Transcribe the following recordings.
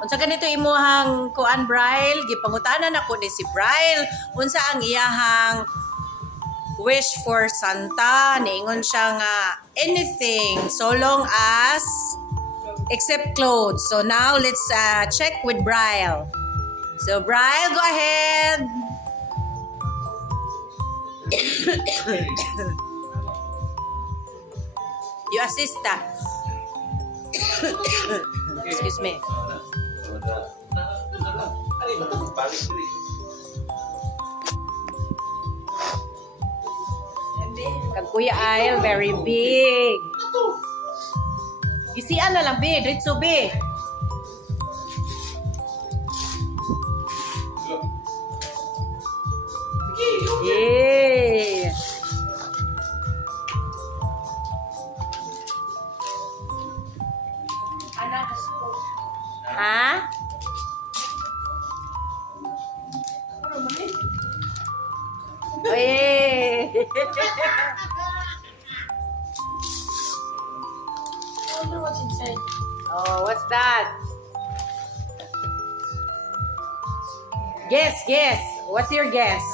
Unsa ganito imuhang kuan Braille, gipangutanan ako ni si Braille unsa ang iyahang wish for Santa. Niingon siya nga anything so long as except clothes. So now let's check with Braille. So Braille, go ahead. You assist that. Excuse me. Kag Kuya Ail, very big. Gisian na lang, be. Dritso, be. Yeah. Ha? Oye. I wonder what's inside. Oh, what's that? Guess. What's your guess?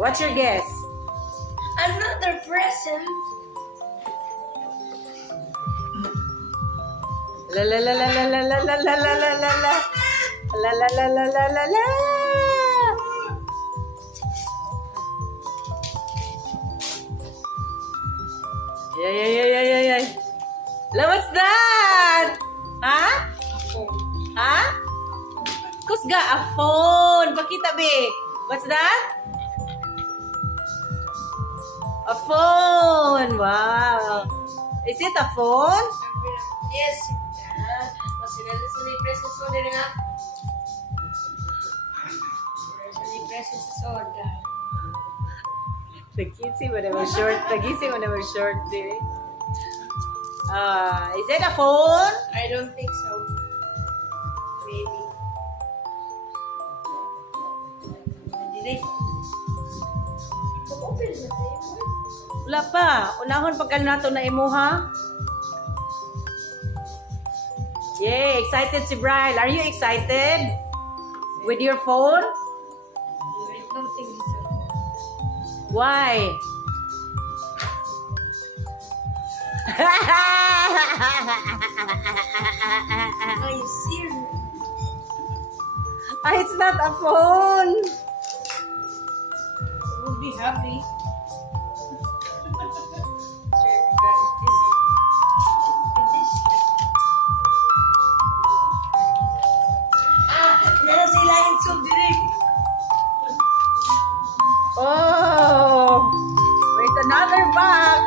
What's your guess? Another present. La la la la la la la la la la la la la la la la la la la la. Yeah. La, what's that? Huh? Huh? Kusga, a phone. Pakita, be. What's that? A phone. Wow. Is it a phone? Yes. Masih present soda nga. Masih present sa soda. Tagisi mo naman short, eh. Is it a phone? I don't think so. Maybe. Did they? Open is the table. Wala pa. Unahon pagkal nato na imuha. Yay! Excited si Brian. Are you excited? With your phone? I don't think so. Why? Are you serious? It's not a phone. I would be happy. Nasa sila yung direct. Oh! Wait, another box.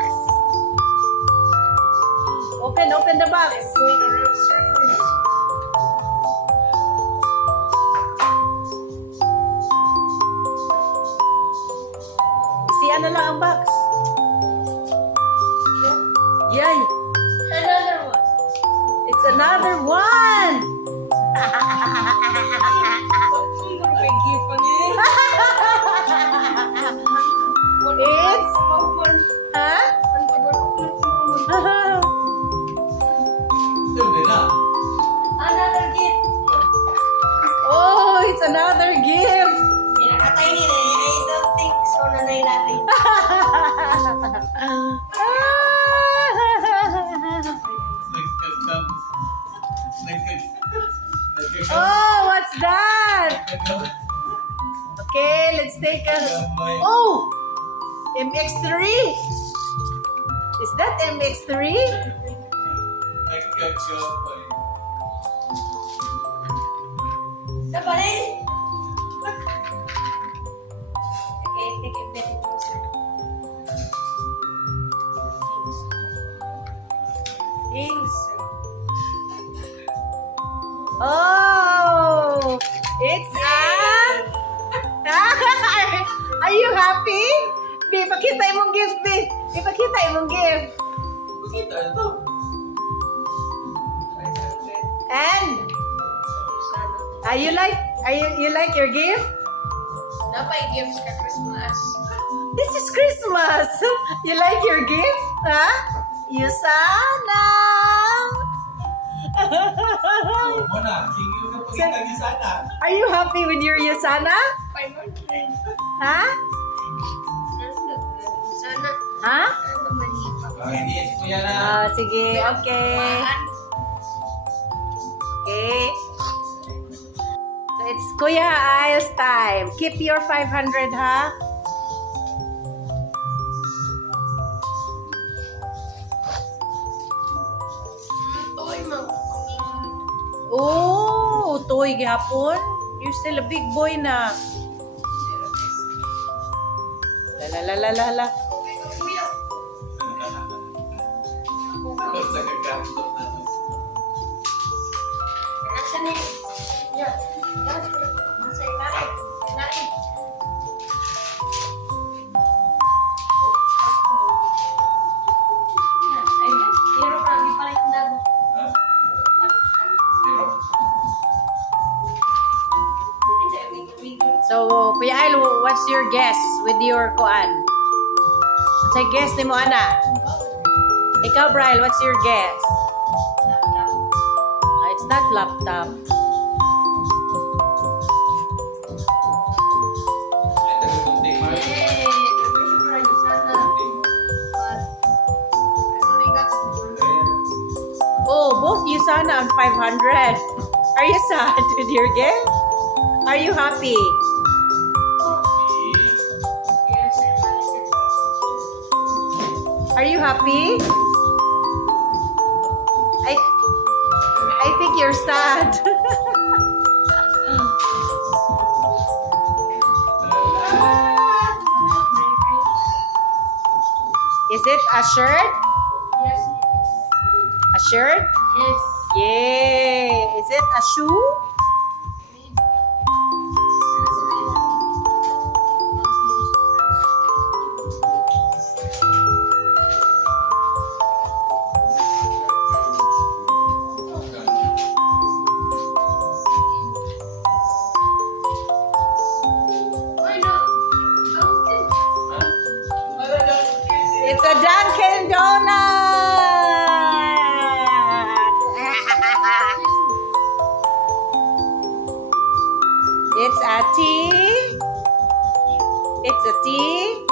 Open the box. Going around circles. Siya na lang ang box. Yay! Another one. It's another one! Kung gano'n may gift pa niya eh. It's... Huh? Another gift. Oh, it's another gift! Pinakatay ni na I don't think so na nailari. Oh, what's that? Okay, let's take a... Oh! MX3! Is that MX3? Sabay! Okay, take a bit closer. Things. Oh! It's a... Are you happy? Be, pakita imong gift, be. Ipakita imong gift. And you like your gift? Napay gifts ka Christmas. This is Christmas. You like your gift? Huh? You sana. na. Tingin na pagkita niya sana. Are you happy with your Yusana? 500. Ha? Sana. Ha? Ano malipa. Hindi, si Kuya na. Sige, okay. Okay. So it's Kuya Ayos time. Keep your 500, ha? Toy mo. Oh, toy gihapon. You're still a big boy na. La la la la la. Kuya. Sa gagamit na. Nasaan na yun? Yan. Yan. Nasa ilalim. Ilalim. Yan. Ayun. Zero ka. Di pa rin dago. So, Kuya Ayl, what's your guess with your kuan? What's I guess ni mo, ana? Ikaw, Brian, what's your guess? It's not laptop. Ito yung kunting man. Yay! Surprise sana. But, I got Oh, both you sana on 500. Are you sad with your guess? Are you happy? yes, I like it. Are you happy? I think you're sad. Is it a shirt? Yes, A shirt? yes. Yay! Is it a shoe? Why not? Dunkin'. It's a Dunkin' Donut! It's a tea. It's a tea.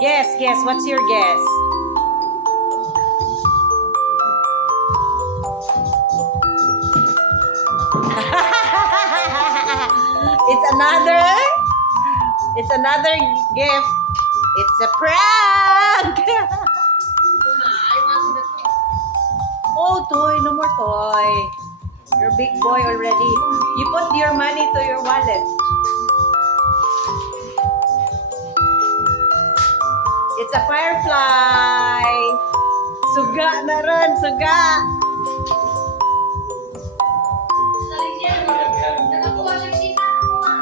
Guess. What's your guess? It's another gift. It's a prank. I want that. Oh, toy. No more toy. You're a big boy already. You put your money to your wallet. It's a firefly. Suga na rin, suga. Dali niya. Nakakuha siya sina. Nakakuha.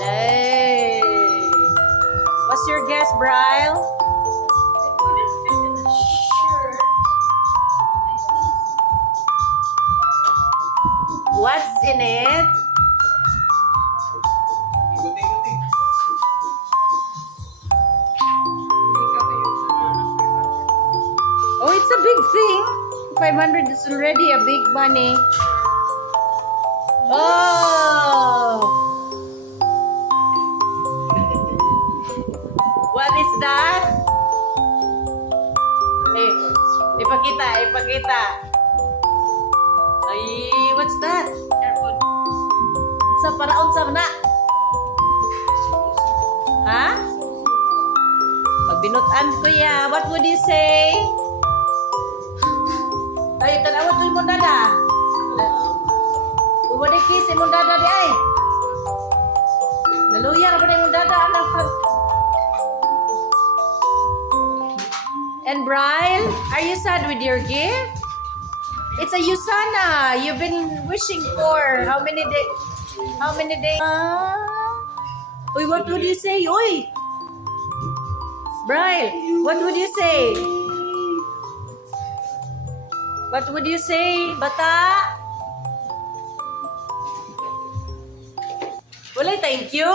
Lay. What's your guess, Bryle? It couldn't fit in the shirt. I think. What's in it? Ikuting-kuting. Oh, it's a big thing. 500 is already a big money. Oh! What is that? Eh, ipakita. Ay, what's that? Airpod. Sa paraon sa na. Ha? Pagbinutan ko ya, what would you say? Ay, tanawat ko yung dada. Uwade kiss yung dada di ay. Naluya ra ba na yung dada, anak. And Bryle, are you sad with your gift? It's a Yusana. You've been wishing for how many days? How many days? Uy, what would you say? Uy! Bryle, what would you say? What would you say, bata? Walay thank you?